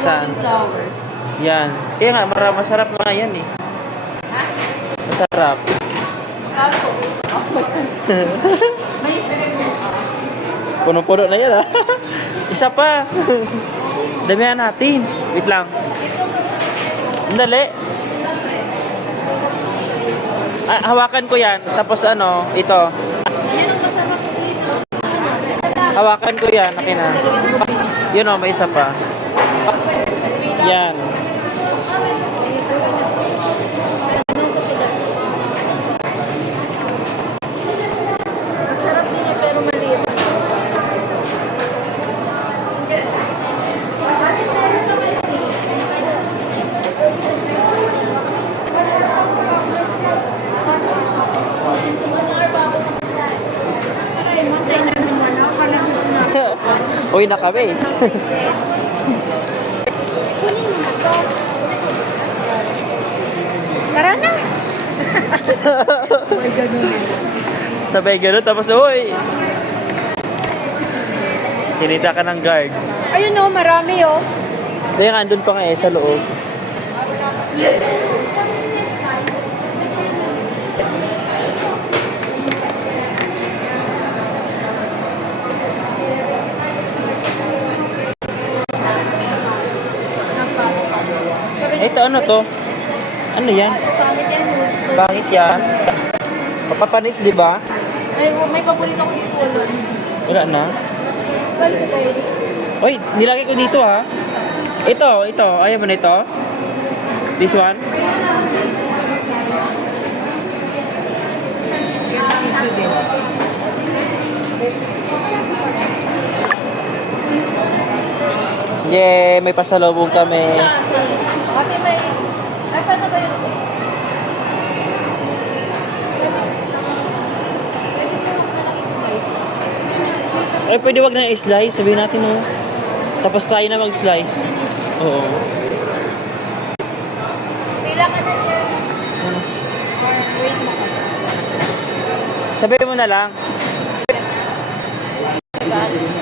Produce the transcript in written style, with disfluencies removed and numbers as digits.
Saan? Flower. Yan. Kaya nga, masarap nga yan eh. Masarap. Puno-puno na yan ah. Isa pa. Damihan natin. Wait lang. Dali. Ah, hawakan ko yan. Tapos ano, ito. Hawakan ko yan. Akin na. Yun o, may isa pa. Yan. Masarap din niya pero maliit. Uy na kami. Tara na! Sabay ganun. Tapos, uy. Sinita ka ng guard. Ayun o, marami o. Kaya nga, andun pa nga eh, sa loob. Ito, ano to? Ano yan? Pangit yan, Mus. Bakit yan? Papapanis, di ba? May paborito ko dito. Wala na. Saan sa kayo? Uy, nilagay ko dito ha. Ito. Ayaw mo na ito? This one? Yeah, may pasalubong kami. Ate, may... Nasaan na ba yun? Pwede mo huwag na lang i-slice. Ay, pwede wag na i-slice. Sabihin natin oh. Tapos tayo na mag-slice. Oo. Pila ka na dyan. Or wait mo ka. Sabihin mo na lang. Saan?